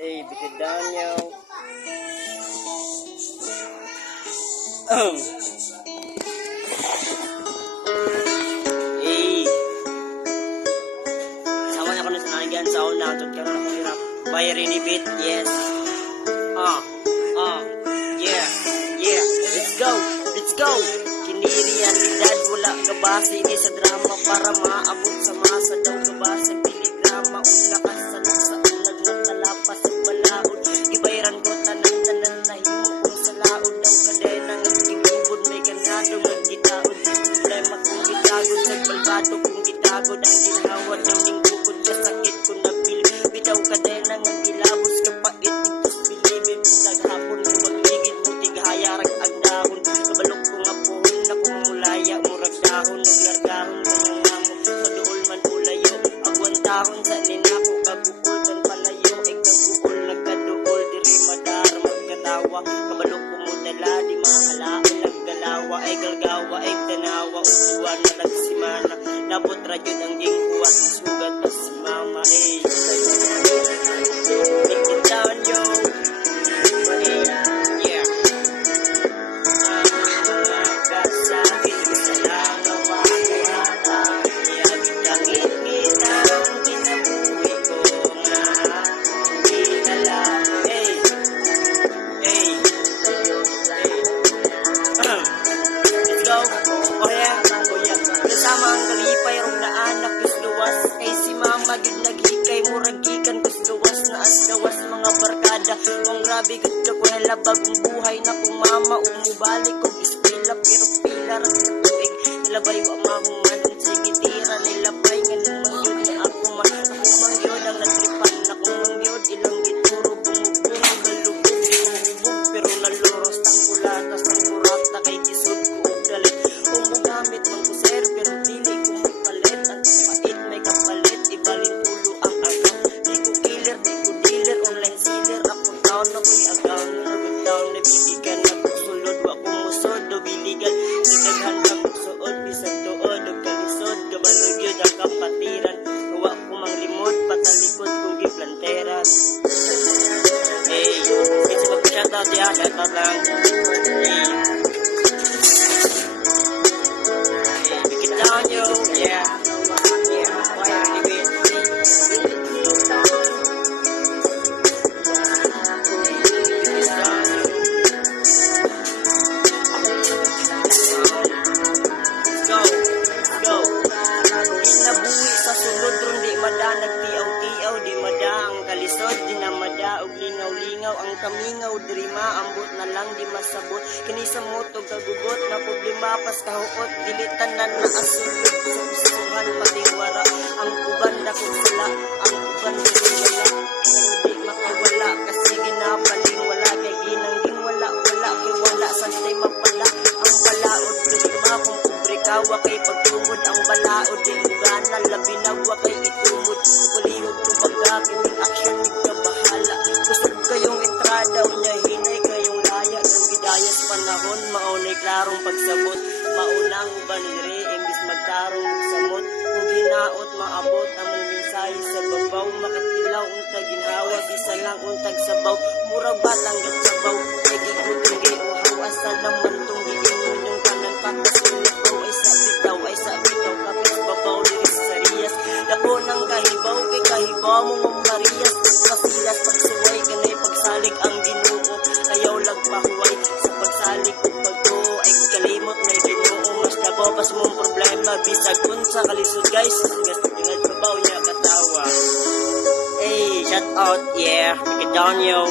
Hey, bitin down yo. Hey, sama na ko na sa nangyan sa una. Tut karon ako hirap. Buy ready bit, yes. Yeah, yeah. Let's go, let's go. Kini realidad wala ka base ni sa drama para maabot sa masa daw ka base piligrama una ka sa unag nakalapas sa balaod ibayran ko tanan na himo sa laod daw kadena ng ibubod may kanado magkitaod problema kung gitagod sa balbado kung gitagod ang ginawa ng lingkod sa sakit ko na pili bitaw kadena ng gilabos ka pait itos bilibid naghapon ng magligid mo tigahayarag ang dahon kabalok ko nga puhon na kung mulaya murag dahon naglargahon mo ng namo sa duol man ulayo agwan tahon sa ninako kagukol kan palayo ay kagukol nagkaduol diri madar magkatawa kabalok ko mo dala di mahalaan naggalawa ay galgawa ay tanawa usuan na nagsimana napot radyod ang gingkuwan sugat na si mama make it down yo yeah sama ang kalipay rong naanak kus gawas kay si mama gid naghikay murag gikan kus gawas na as gawas mga barkada kung grabe gud ka ko hela bagong buhay na kung mama umubalik kog ispila pero pilar sa tuig nilabay wa mahuman sige tira nilabay nga mangyod na ako mangyod ang nagripan na kung mangyod ilang gituro bumubong galubog bumubog pero naluros tang kulatas ang kurata kay kisod ko og dalit umugamit mang kuser pero dili ko magpalit ang kapait may kapalit ibalin ulo ang agaw di ko killer di ko dealer online sealer ako down na ko'y agaw nagod down na bibigan na sulod wa ko musod do biligan sinaghan ka suod bisag tuod o kalisod gabalog yun ang kapatiran huwa ko mang limod patalikod kong giplanteran hey kasi mag-shoutout ya shoutout lang yo, yeah, why are you with me? Go. Inabuhi sa sulod ron di mada nagtiaw-tiaw di mada ang kalisod di na mada og lingaw-lingaw ang kamingaw diri maambot na lang di masabot kini sa moto gagugot na problema pas kahuot dili tanan na asulod sa usuhan patiwara ang uban na kung sala ang uban wala di makawala kasi ginabaling wala kay ginangging wala kay wala santay mapala ang balaod diri ma kung kawa kay pagtumod ang balaod di ugana labi na wa kay itumod kulihog to pagkakinig action nagkabahala kusog kayong entrada unya hinay kayong laya ng gidayas panahon maunay klarong pagsabot maunang uban diri imbis magtarong samot kung hinaot maabot ang mensahe sa babaw makatilaw untag ginhawa bisa lang untag sabaw murag batang gatsabaw kay gigutingi uhaw asa naman tong giingon yung kanan patas ay sa bitaw kapit babaw diri sa sariyas dako nang kahibaw kay kahibaw mo mong Marias kasilas pagsuway kanay pagsalig ang Ginoo ayaw lagpahuway sa pagsalig ug pagtuo ay kalimot may Ginoo mas nabawas mong problema bisag unsa kalisod guys tingad babaw niya katawa hey shout out yeah make it down yo